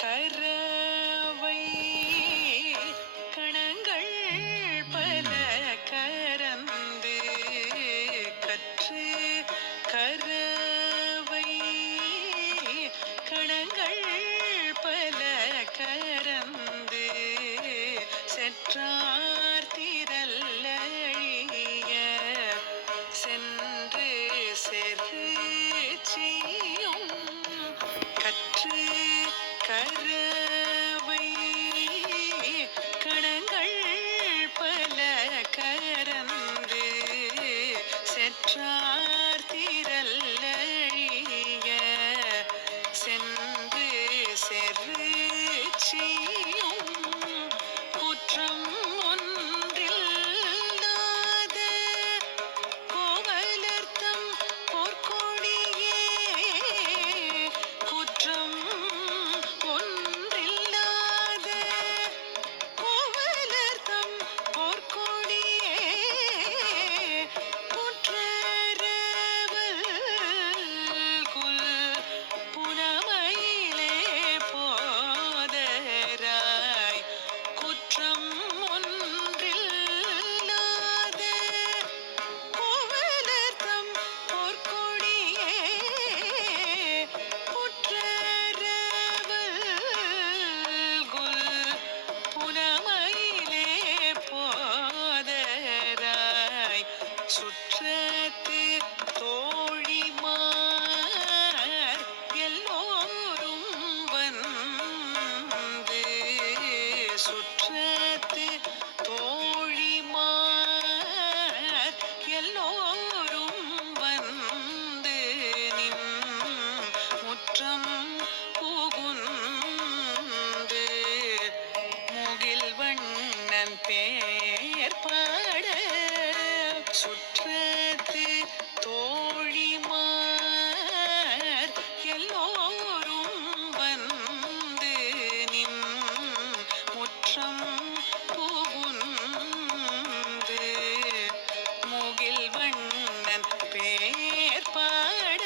கரவை கணங்கள் பல கரந்து கற்று கரவை கணங்கள் பல கரந்து செற்றார் திரல்லழிய சென்று செரு செய்யும் கற்று கரவை கணங்கள் பல கரந்து செற்றார் திரல்லழிய சென்று செரு செய்யும் குற்றம் ஒன்றில்லாத கோவலர்த்தம் பொற்கொடியே குற்றம் ஒன்றில்லாத கோவலர்த்தம் பொற்கொடியே குற்றரவல் குல் புனமையிலே போதராய் குற்றம் ஒன்றில்லாத கோவலர்த்தம் பொற்கொடியே குற்றரவல் குல் புனமையிலே போதராய் சுற்றத்து தோழிமார் எல்லோரும் வந்து சுற்றத்து தோழிமார் எல்லோரும் வந்து நின் முற்றம் புகுந்து முகில் வண்ணன் பேர் பாட சுற்றத்து தோழிமார் எல்லோரும் வந்து நின் முற்றம் புகுந்து முகில் வண்ணன் பேர் பாட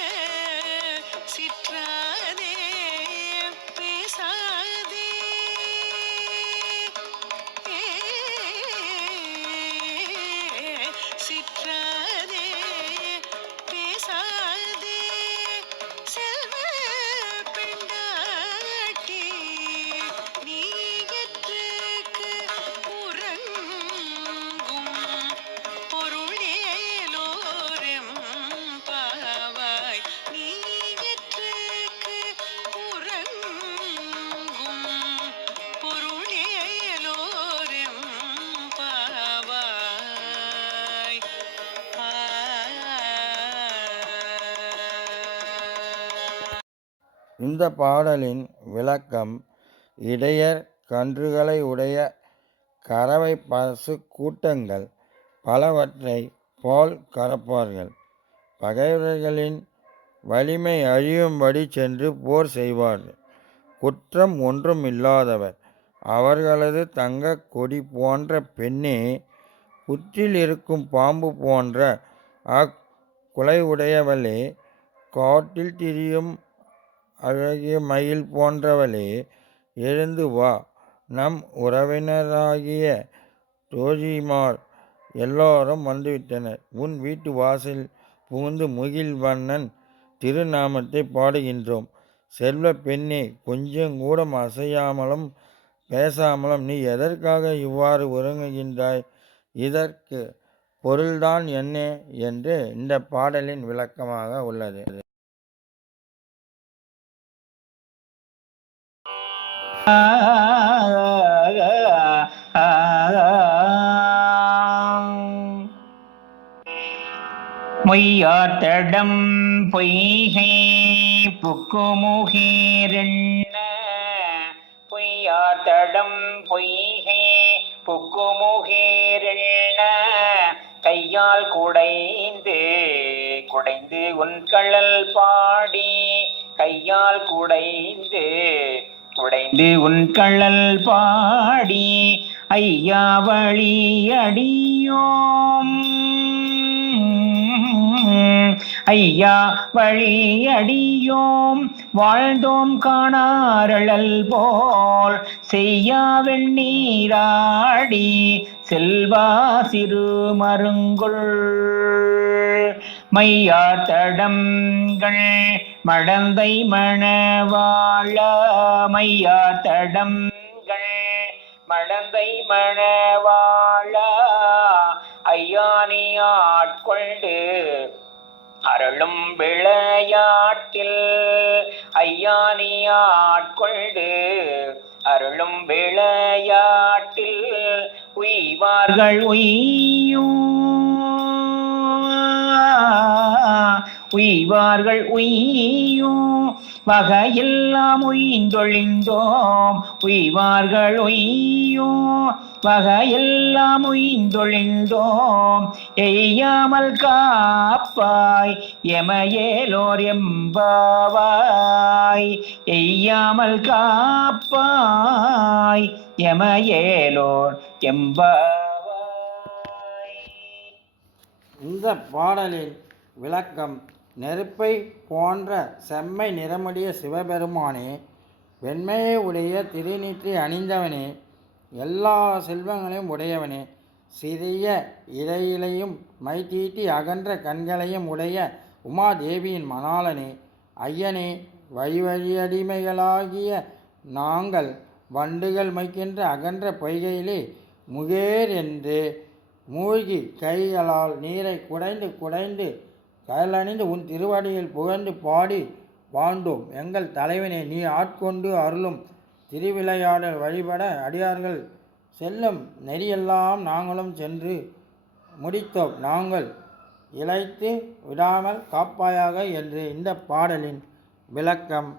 சிற்றாதே பேசாதே சிற்றாதே பேசாதே செல்வ பெண்டாட்டி நீயற்றுக்கு உறங்கும் பொருளேலோரெம் பாவாய் நீயற்றுக்கு உறங்கும் பொருளேலோரெம் பாவாய். இந்த பாடலின் விளக்கம் இடையர் கன்றுகளை உடைய கறவை பசு கூட்டங்கள் பலவற்றை பால் கறப்பார்கள். பகைவர்களின் வலிமை அழியும்படி சென்று போர் செய்வார்கள். குற்றம் ஒன்றும் இல்லாதவர். அவர்களது தங்கக் கொடி போன்ற பெண்ணே, புற்றில் இருக்கும் பாம்பு போன்ற அக்குலை உடையவளே, காட்டில் திரியும் அழகிய மயில் போன்றவளே, எழுந்து வா. நம் உறவினராகிய தோழிமார் எல்லோரும் வந்துவிட்டனர். உன் வீட்டு வாசல் புகுந்து முகில் வண்ணன் திருநாமத்தை பாடுகின்றோம். செல்வ பெண்ணே, கொஞ்சம் கூட அசையாமலும் பேசாமலும் நீ எதற்காக இவ்வாறு உறங்குகின்றாய்? இதற்கு பொருள்தான் என்ன என்று இந்த பாடலின் விளக்கமாக உள்ளது. மொய்யாத்தடம் பொய்கை புக்குமுகீரென்ன பொய்யாத்தடம் பொய்கை புக்குமுகீரென்ன கையால் குடைந்து குடைந்து உன் கழல் பாடி கையால் குடைந்து குடைந்து உன் கழல் பாடி ஐயா வழி அடியோம் ஐயா வழியடியோம் வாழ்ந்தோம் காணாரழல் போல் செய்யா வெண்ணீராடி செல்வா சிறு மருங்குள் மையார் தடங்கள் மடந்தை மணவாழ மையார் தடங்கள் மடந்தை மணவாழ ஐயானி ஆட்கொண்டு அருளும் விளையாட்டில் ஐயானி ஆட்கொண்டு அருளும் விளையாட்டில் உய்வார்கள் உய்வார்கள் உய்யும் வகையெல்லாம் உய்ந்தொழிந்தோம் உய்வார்கள் உய்யும் வகையெல்லாம் உய்ந்தொழிந்தோம் எய்யாமல் காப்பாய் எமையேலோர் எம்பாவாய் எய்யாமல் காப்பாய் எமையேலோர் எம்பாவாய். இந்த பாடலின் விளக்கம்: நெருப்பை போன்ற செம்மை நிறமுடைய சிவபெருமானே, வெண்மையை உடைய திருநீற்றை அணிந்தவனே, எல்லா செல்வங்களையும் உடையவனே, சிறிய இடையிலையும் மைதீட்டி அகன்ற கண்களையும் உடைய உமாதேவியின் மணாளனே, ஐயனே, வழிவழியடிமைகளாகிய நாங்கள் வண்டுகள் மைக்கின்ற அகன்ற பொய்கையிலே முகேர் என்று மூழ்கி கைகளால் நீரை குடைந்து குடைந்து கடலணிந்து உன் திருவடியில் புகழ்ந்து பாடி வாழ்ந்தோம். எங்கள் தலைவனே, நீ ஆட்கொண்டு அருளும் திருவிளையாடல் வழிபட அடியார்கள் செல்லும் நெறியெல்லாம் நாங்களும் சென்று முடித்தோம். நாங்கள் இழைத்து விடாமல் காப்பாயாக என்று இந்த பாடலின் விளக்கம்